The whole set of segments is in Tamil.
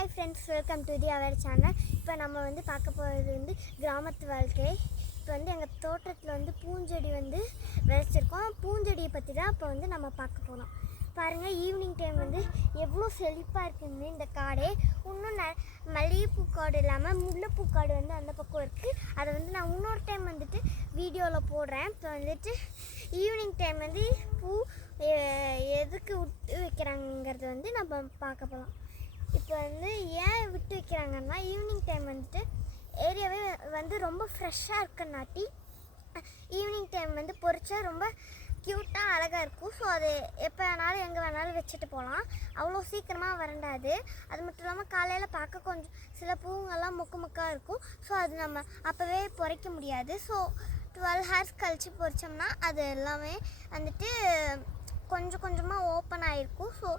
Hi friends welcome to the our channel இப்போ நம்ம வந்து பார்க்க போகிறது வந்து கிராமத்து வாழ்க்கை. இப்போ வந்து எங்கள் தோட்டத்தில் வந்து பூஞ்செடி வந்து விதைச்சிருக்கோம். பூஞ்செடியை பற்றி தான் இப்போ வந்து நம்ம பார்க்க போகிறோம் பாருங்கள் ஈவினிங் டைம் வந்து எவ்வளோ செழிப்பாக இருக்குன்னு இந்த காடே. இன்னும் ந மல்லிகைப்பூ காடு இல்லாமல் முல்லைப்பூ காடு வந்து அந்த பக்கம் இருக்குது அதை வந்து நான் இன்னொரு டைம் வந்துட்டு வீடியோவில் போடுறேன். இப்போ வந்துட்டு ஈவினிங் டைம் வந்து பூ எதுக்கு விட்டு வைக்கிறாங்கிறது வந்து நம்ம பார்க்க போகலாம் இப்போ வந்து ஏன் விட்டு வைக்கிறாங்கன்னா ஈவினிங் டைம் வந்துட்டு ஏரியாவே வந்து ரொம்ப ஃப்ரெஷ்ஷாக இருக்கனாட்டி ஈவினிங் டைம் வந்து பொறிச்சா ரொம்ப க்யூட்டாக அழகாக இருக்கும். ஸோ அது எப்போ வேணாலும் எங்கே வேணாலும் வச்சுட்டு போகலாம் அவ்வளோ சீக்கிரமாக வறண்டாது. அது மட்டும் இல்லாமல் காலையில் பார்க்க கொஞ்சம் சில பூங்கெல்லாம் முக்கு முக்காக இருக்கும். ஸோ அது நம்ம அப்போவே பொறைக்க முடியாது. ஸோ டுவெல் ஹார்ஸ் கழித்து பொறிச்சோம்னா அது எல்லாமே வந்துட்டு கொஞ்சம் கொஞ்சமாக ஓப்பன் ஆகிருக்கும் ஸோ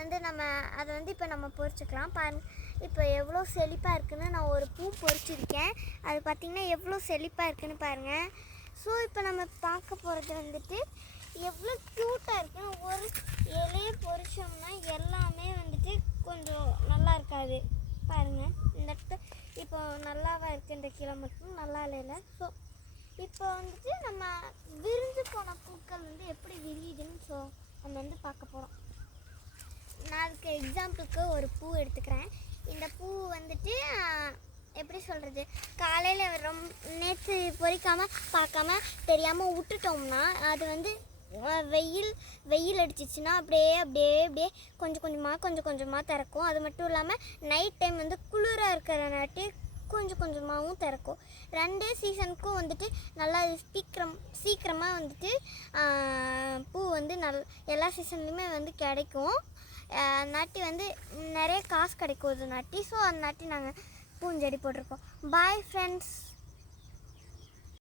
வந்து நம்ம அதை வந்து இப்போ நம்ம பொறிச்சுக்கலாம் பாருங்க இப்போ எவ்வளோ செழிப்பாக இருக்குன்னு நான் ஒரு பூ பொறிச்சிருக்கேன் அது பார்த்திங்கன்னா எவ்வளோ செழிப்பாக இருக்குன்னு பாருங்கள் ஸோ இப்போ நம்ம பார்க்க போகிறது வந்துட்டு எவ்வளோ க்யூட்டாக இருக்குன்னு ஒரு இலையை பொறிச்சோம்னா எல்லாமே வந்துட்டு கொஞ்சம் நல்லா இருக்காது. பாருங்கள் இந்த இடத்துல இப்போ நல்லாவா இருக்குது இந்த கிலோ மட்டும் நல்லா இல்லைல்ல. ஸோ இப்போ வந்துட்டு நம்ம விரிஞ்சு போன பூக்கள் வந்து எப்படி விரியுதுன்னு ஸோ நம்ம வந்து பார்க்க எக்ஸாம்பிளுக்கு ஒரு பூ எடுத்துக்கிறேன். இந்த பூ வந்துட்டு எப்படி சொல்கிறது காலையில் ரொம்ப நேற்று பொறிக்காமல் பார்க்காம தெரியாமல் விட்டுட்டோம்னா அது வந்து வெயில் வெயில் அடிச்சிச்சுன்னா அப்படியே அப்படியே அப்படியே கொஞ்சம் கொஞ்சமாக கொஞ்சம் கொஞ்சமாக திறக்கும். அது மட்டும் இல்லாமல் நைட் டைம் வந்து குளிராக இருக்கிறனாட்டி கொஞ்சம் கொஞ்சமாகவும் திறக்கும். ரெண்டே சீசனுக்கும் வந்துட்டு நல்லா சீக்கிரம் சீக்கிரமாக வந்துட்டு பூ வந்து நல் எல்லா சீசன்லேயுமே வந்து கிடைக்கும். நாட்டி வந்து நிறைய காசு கிடைக்கும் ஒரு நாட்டி. ஸோ அந்த நாட்டி நாங்கள் பூஞ்செடி போட்டிருக்கோம். Bye friends